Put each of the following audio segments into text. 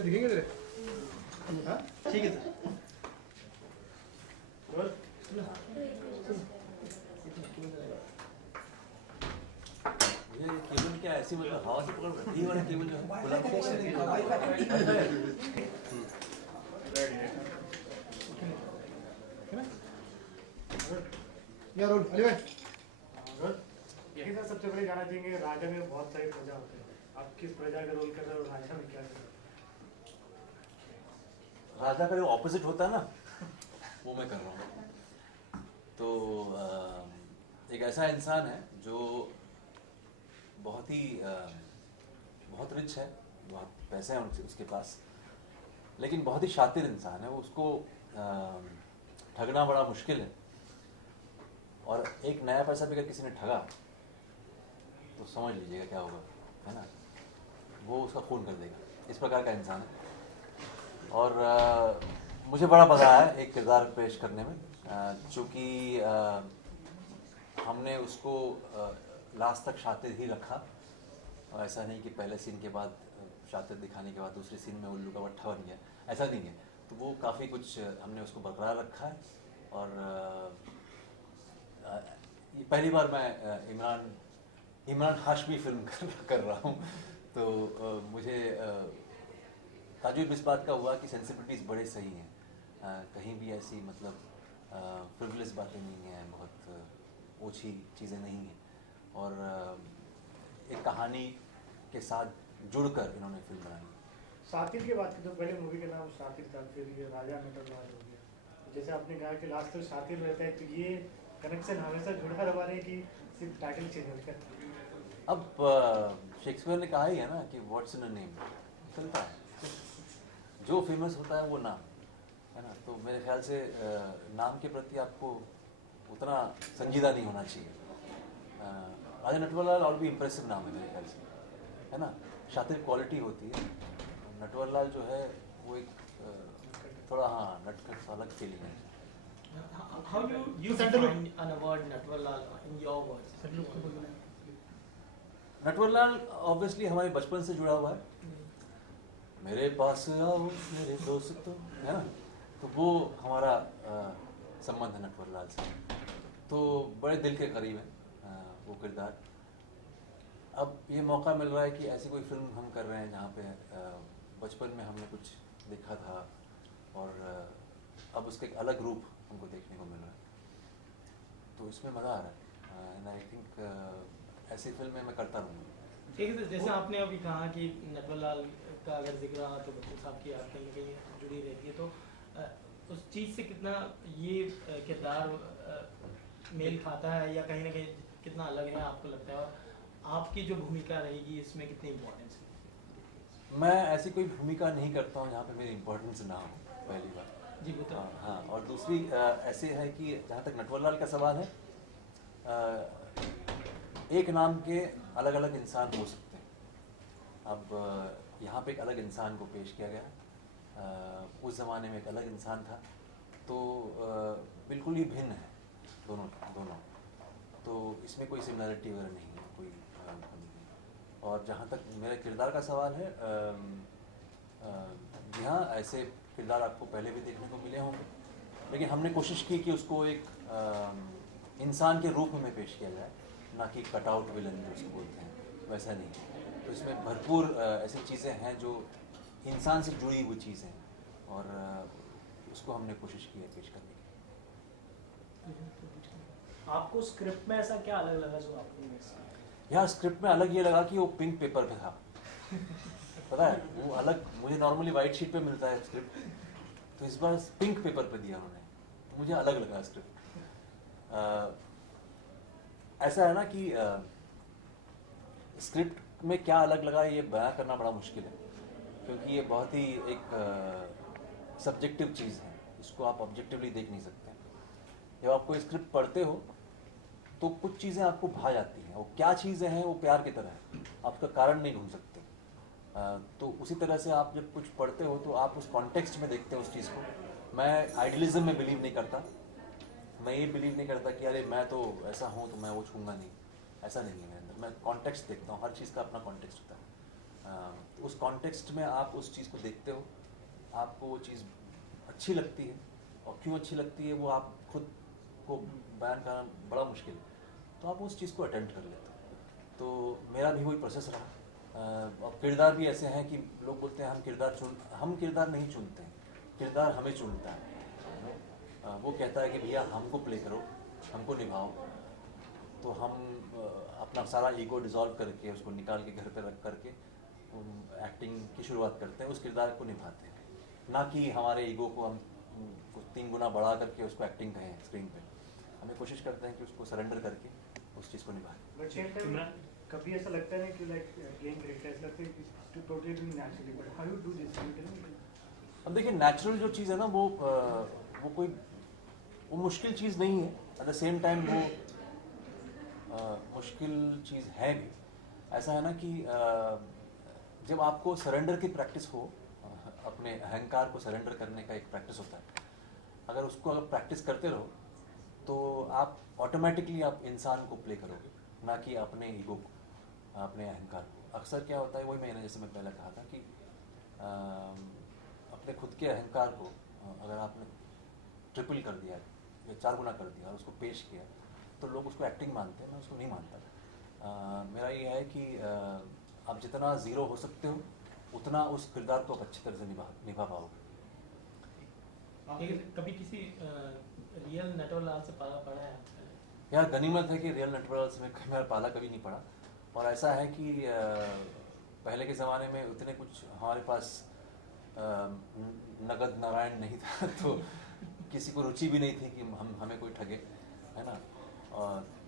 दिखेंगे तेरे? ठीक है सर। ये केबल क्या ऐसी मतलब हवा से पकड़ रहा है? ये वाला केबल जो है यार रोल अली भाई यही सर सबसे पहले जाना चाहेंगे राजा में बहुत सारी प्रजा होते हैं, आप किस प्रजा का रोल कर रहे हो और राजा में क्या कर रहे हो? राजा का जो ऑपोजिट होता है ना, वो मैं कर रहा हूँ। तो एक ऐसा इंसान है जो बहुत ही बहुत रिच है, बहुत पैसे हैं उसके पास, लेकिन बहुत ही शातिर इंसान है। वो उसको ठगना बड़ा मुश्किल है, और एक नया पैसा भी अगर किसी ने ठगा तो समझ लीजिएगा क्या होगा, है ना? वो उसका खून कर देगा। इस प्रकार का इंसान है। और मुझे बड़ा मज़ा आया एक किरदार पेश करने में, चूँकि हमने उसको लास्ट तक शातिर ही रखा, और ऐसा नहीं कि पहले सीन के बाद शातिर दिखाने के बाद दूसरे सीन में उल्लू का भट्ठा बन गया, ऐसा नहीं है। तो वो काफ़ी कुछ हमने उसको बरकरार रखा है। और ये पहली बार मैं इमरान हाशमी फिल्म कर रहा हूँ। तो मुझे ताजुब इस बात का हुआ कि सेंसिबिलिटीज़ बड़े सही हैं, कहीं भी ऐसी मतलब फ्रिवलेस बातें नहीं हैं, बहुत ओछी चीज़ें नहीं हैं, और एक कहानी के साथ जुड़कर इन्होंने फिल्म बनाई। शातिर की बात की तो पहले मूवी का नाम शातिर था, फिर ये राजा नटवरलाल हो गया। जैसे आपने कहा कि लास्ट तक शातिर रहता है, तो ये कनेक्शन हमेशा जुड़ा रहा है कि सिर्फ टाइटल चेंज होता है? अब शेक्सपियर ने कहा ही है ना कि व्हाट्स इन अ नेम, चलता है, जो फेमस होता है वो नाम है ना। तो मेरे ख्याल से नाम के प्रति आपको उतना संजीदा नहीं होना चाहिए। राजा नटवरलाल और भी इम्प्रेसिव नाम है मेरे ख्याल से, है ना। शातिर क्वालिटी होती है, नटवरलाल जो है वो एक थोड़ा नटखट अलग फीलिंग है। How you define an word Natwarlal in your words? Natwarlal obviously हमारे बचपन से जुड़ा हुआ है। मेरे पास आओ मेरे दोस्तों, है ना। तो वो हमारा संबंध है नटवरलाल से, तो बड़े दिल के करीब है वो किरदार। अब ये मौका मिल रहा है कि ऐसी कोई फिल्म हम कर रहे हैं जहाँ पे बचपन में हमने कुछ देखा था, और अब उसका एक अलग रूप हमको देखने को मिल रहा है, तो इसमें मज़ा आ रहा है। एंड आई थिंक ऐसी फिल्में मैं करता रहूँगा। ठीक है, जैसे आपने अभी कहा कि नटवरलाल का अगर जिक्र रहा तो बच्चन साहब की याद कहीं ना कहीं जुड़ी रहती है, तो उस चीज़ से कितना ये किरदार मेल खाता है, या कहीं ना कहीं कितना अलग है आपको लगता है, और आपकी जो भूमिका रहेगी इसमें कितनी इम्पोर्टेंस है? मैं ऐसी कोई भूमिका नहीं करता हूँ जहाँ पे मेरी इम्पोर्टेंस ना हो, पहली बात जी बताओ। हाँ, और दूसरी ऐसे है कि जहाँ तक नटवरलाल का सवाल है, एक नाम के अलग अलग इंसान हो सकते हैं। अब यहाँ पे एक अलग इंसान को पेश किया गया, उस ज़माने में एक अलग इंसान था, तो बिल्कुल ही भिन्न है दोनों। तो इसमें कोई सिमिलरिटी वगैरह नहीं है, कोई नहीं। और जहाँ तक मेरे किरदार का सवाल है, यहाँ ऐसे किरदार आपको पहले भी देखने को मिले होंगे, लेकिन हमने कोशिश की कि उसको एक इंसान के रूप में पेश किया जाए, ना कि कटआउट विलन जो उसको बोलते हैं, वैसा नहीं। तो इसमें भरपूर ऐसी चीज़ें हैं जो इंसान से जुड़ी हुई चीज़ें हैं, और उसको हमने कोशिश की है पेश करने की। आपको स्क्रिप्ट में ऐसा क्या अलग लगा जो आपको मिस किया? यहाँ स्क्रिप्ट में अलग ये लगा कि वो पिंक पेपर पे था। पता है, वो अलग, मुझे नॉर्मली वाइट शीट पे मिलता है स्क्रिप्ट, तो इस बार पिंक पेपर पे दिया उन्होंने, तो मुझे अलग लगा स्क्रिप्ट। ऐसा है ना कि स्क्रिप्ट में क्या अलग लगा ये बयां करना बड़ा मुश्किल है, क्योंकि ये बहुत ही एक सब्जेक्टिव चीज़ है, इसको आप ऑब्जेक्टिवली देख नहीं सकते। जब आप कोई स्क्रिप्ट पढ़ते हो तो कुछ चीज़ें आपको भा जाती हैं, और क्या चीज़ें हैं वो प्यार की तरह है, आप उसका कारण नहीं ढूंढ सकते। तो उसी तरह से आप जब कुछ पढ़ते हो तो आप उस कॉन्टेक्स्ट में देखते हो उस चीज़ को। मैं आइडियलिज्म में बिलीव नहीं करता, मैं ये बिलीव नहीं करता कि अरे मैं तो ऐसा हूँ तो मैं वो छूँगा नहीं, ऐसा नहीं है मेरे अंदर। मैं कॉन्टेक्स्ट देखता हूँ, हर चीज़ का अपना कॉन्टेक्स्ट होता है। उस कॉन्टेक्स्ट में आप उस चीज़ को देखते हो, आपको वो चीज़ अच्छी लगती है, और क्यों अच्छी लगती है वो आप खुद को बयान करना बड़ा मुश्किल है, तो आप उस चीज़ को अटेम्प्ट कर लेते हो। तो मेरा भी वही प्रोसेस रहा। और किरदार भी ऐसे हैं कि लोग बोलते हैं हम किरदार नहीं चुनते हैं, किरदार हमें चुनता है। वो कहता है कि भैया हमको प्ले करो, हमको निभाओ, तो हम अपना सारा ईगो डिज़ोल्व करके उसको निकाल के घर पे रख करके एक्टिंग की शुरुआत करते हैं, उस किरदार को निभाते हैं, ना कि हमारे ईगो को हम 3 गुना बढ़ा करके उसको एक्टिंग कहें स्क्रीन पे। हमें कोशिश करते हैं कि उसको सरेंडर करके उस चीज़ को निभाएं। बट सेम टाइम कभी ऐसा लगता है कि लाइक प्लेइंग कैरेक्टर ऐसा लगता है to totally do naturally, but how you do this? अब देखिए, नेचुरल जो चीज़ है ना वो कोई मुश्किल चीज़ नहीं है, एट द सेम टाइम वो मुश्किल चीज़ है भी। ऐसा है ना कि जब आपको सरेंडर की प्रैक्टिस हो, अपने अहंकार को सरेंडर करने का एक प्रैक्टिस होता है, अगर प्रैक्टिस करते रहो तो आप ऑटोमेटिकली आप इंसान को प्ले करोगे, ना कि अपने ईगो को, अपने अहंकार को। अक्सर क्या होता है, वही मैंने जैसे मैं पहले कहा था कि अपने खुद के अहंकार को अगर आपने ट्रिपल कर दिया या 4 गुना कर दिया और उसको पेश किया, तो लोग उसको एक्टिंग मानते हैं, मैं उसको नहीं मानता। मेरा ये है कि आप जितना ज़ीरो हो सकते हो उतना उस किरदार को आप अच्छी तरह से निभा पाओगे। लेकिन कभी किसी रियल नटवरलाल से पाला पड़ा है? यार गनीमत है कि रियल नटवरलाल से मेरा पाला कभी नहीं पड़ा। और ऐसा है कि पहले के ज़माने में उतने कुछ हमारे पास नगद नारायण नहीं था, तो किसी को रुचि भी नहीं थी कि हमें कोई ठगे, है ना।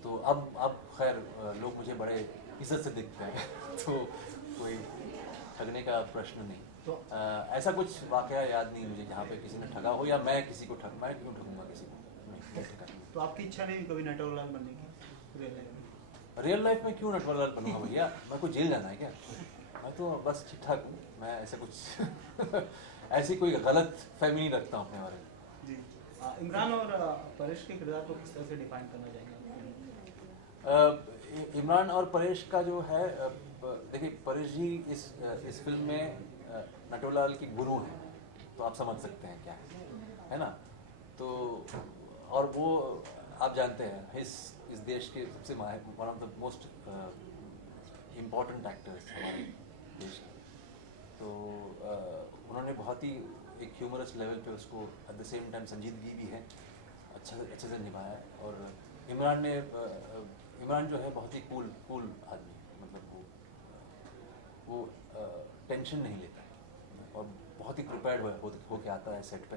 तो अब खैर लोग मुझे बड़े इज्जत से देखते हैं तो कोई ठगने का प्रश्न नहीं। तो ऐसा कुछ वाकया याद नहीं मुझे जहाँ पे किसी ने ठगा हो, या मैं किसी को मैं क्यों ठगूंगा किसी को, नहीं ठगा। तो आपकी इच्छा नहीं कभी नटवरलाल बनने की रियल लाइफ में? क्यों नटवरलाल बनूंगा भैया, मैं को जेल जाना है क्या? मैं तो बस ठीक ठाक हूँ, मैं ऐसा कुछ ऐसी कोई गलत फहमी नहीं रखता हूँ अपने बारे में। जी। इमरान और परेश के किरदार को किस तरह से डिफाइन करना चाहेंगे? इमरान और परेश का जो है, देखिए परेश जी इस फिल्म में नटवरलाल की गुरु हैं, तो आप समझ सकते हैं क्या है ना। तो और वो आप जानते हैं इस देश के सबसे one of the most important actors हमारे देश के। तो उन्होंने बहुत ही एक ह्यूमरस लेवल पे उसको एट द सेम टाइम संजीदगी भी है, अच्छे से निभाया है। और इमरान जो है बहुत ही कूल आदमी है, मतलब वो टेंशन नहीं लेता है और बहुत ही प्रिपेयर्ड हो के आता है सेट पे,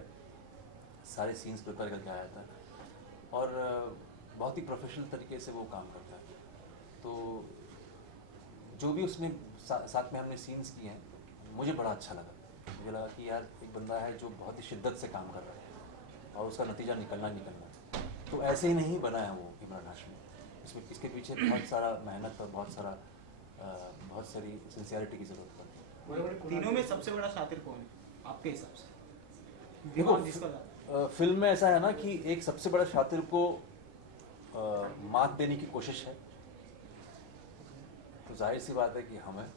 सारे सीन्स प्रिपेयर करके आया था और बहुत ही प्रोफेशनल तरीके से वो काम करता है। तो जो भी उसने साथ में हमने सीन्स किए हैं, मुझे बड़ा अच्छा लगा। मुझे लगा कि यार एक बंदा है जो बहुत ही शिद्दत से काम कर रहा है और उसका नतीजा निकलना। तो ऐसे ही नहीं बना है वो इमरान हाशमी, इसके पीछे बहुत सारा मेहनत और बहुत सारी सिंसियरिटी की ज़रूरत पड़ती है। तीनों में सबसे बड़ा शातिर कौन है आपके हिसाब से? देखो फिल्म में ऐसा है ना कि एक सबसे बड़ा शातिर को मात देने की कोशिश है, तो जाहिर सी बात है कि हम हैं।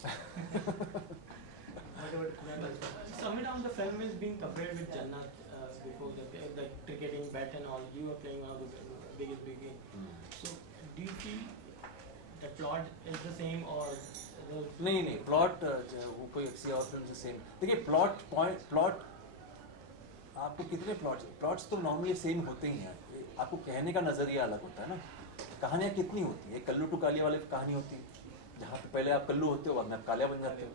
Somewhere down the film is being compared with Jannat before the cricketing bat and all. You are playing one of the biggest big game. So do you feel the plot is the same or नहीं plot वो कोई किसी और film से same. देखिए plot आपको कितने plots तो नॉर्मली सेम होते ही हैं, आपको कहने का नज़रिया अलग होता है ना। कहानियाँ कितनी होती है, कल्लू टू कालिया वाली कहानी होती है जहाँ पे पहले आप कल्लू होते हो बाद में आप कालिया बन जाते हो,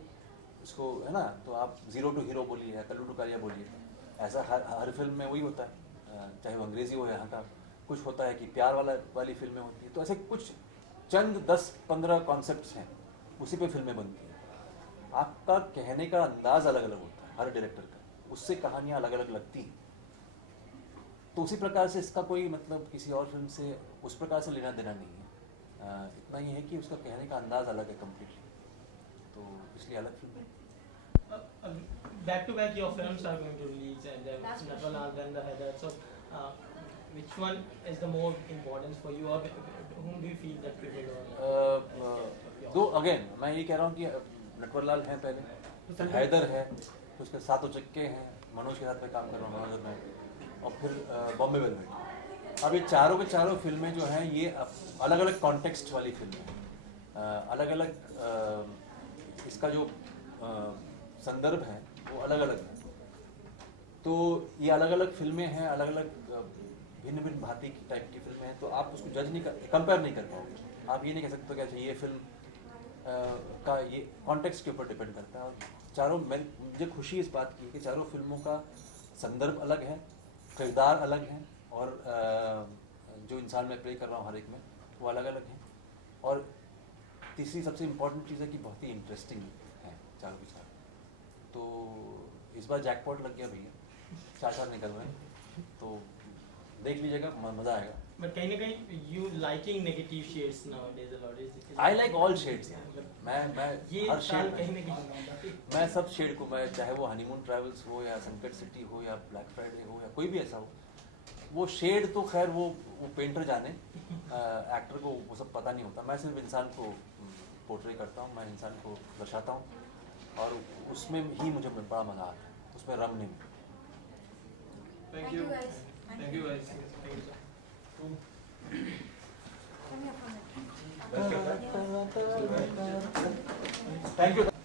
उसको है ना। तो आप ज़ीरो टू हीरो बोलिए या कल्लू टू कालिया बोलिए, ऐसा हर फिल्म में वही होता है, चाहे वो अंग्रेज़ी हो यहाँ का। कुछ होता है कि प्यार वाली फिल्में होती है, तो ऐसे कुछ चंद 10-15 कॉन्सेप्ट्स हैं, उसी पे फिल्में बनती हैं। आपका कहने का अंदाज़ अलग अलग होता है हर डायरेक्टर का, उससे कहानियाँ अलग अलग लगती हैं। तो उसी प्रकार से इसका कोई मतलब किसी और फिल्म से उस प्रकार से लेना देना नहीं है। इतना ही है कि उसका कहने का अंदाज़ अलग है कम्प्लीटली, तो इसलिए अलग फिल्म है। back to back your films are going to release and then Natwarlal, then the Haider. So which one is the more importance for you, or whom do you feel that people are? दो again मैं ये कह रहा हूँ कि नटवरलाल हैं पहले, फिर हैदर है, फिर उसके साथ चक्के हैं, मनोज के साथ में काम कर रहा हूँ, मनोज और मैं, और फिर बॉम्बे वेलवेट। अब ये चारों के चारों फिल्में जो हैं ये अलग अलग कॉन्टेक्स्ट वाली फिल्में हैं, अलग अलग इसका जो संदर्भ है वो अलग अलग है। तो ये अलग अलग फिल्में हैं, अलग अलग भिन्न भिन्न भांति की टाइप की फिल्में हैं, तो आप उसको जज नहीं कर, कंपेयर नहीं कर पाओगे। आप ये नहीं कह सकते कि अच्छा ये फिल्म का ये कॉन्टेक्स्ट के ऊपर डिपेंड करता है। और चारों मुझे खुशी इस बात की है कि चारों फिल्मों का संदर्भ अलग है, किरदार अलग हैं, और जो इंसान मैं प्ले कर रहा हूँ हर एक में वो अलग अलग हैं। और तीसरी सबसे इम्पोर्टेंट चीज़ है कि बहुत ही इंटरेस्टिंग है चारों के चारों। तो इस बार जैकपॉट लग गया भैया, चार निकल रहे हैं, तो देख लीजिएगा, मज़ा आएगा। But कहीं ना कहीं you liking negative shades nowadays a lot. I like all shades. मैं ये हर साल शेड कहीं ना कहीं मैं सब शेड को, मैं चाहे वो हनीमून ट्रैवल्स हो या संकट सिटी हो या ब्लैक फ्राइडे हो या कोई भी ऐसा हो, वो शेड तो खैर वो पेंटर जाने, एक्टर को वो सब पता नहीं होता। मैं सिर्फ इंसान को पोर्ट्रे करता हूँ, मैं इंसान को दर्शाता हूँ, और उसमें ही मुझे बड़ा मज़ा आता है, उसमें रमने में। Thank you guys. Thank you guys. Come here for a minute. Thank you.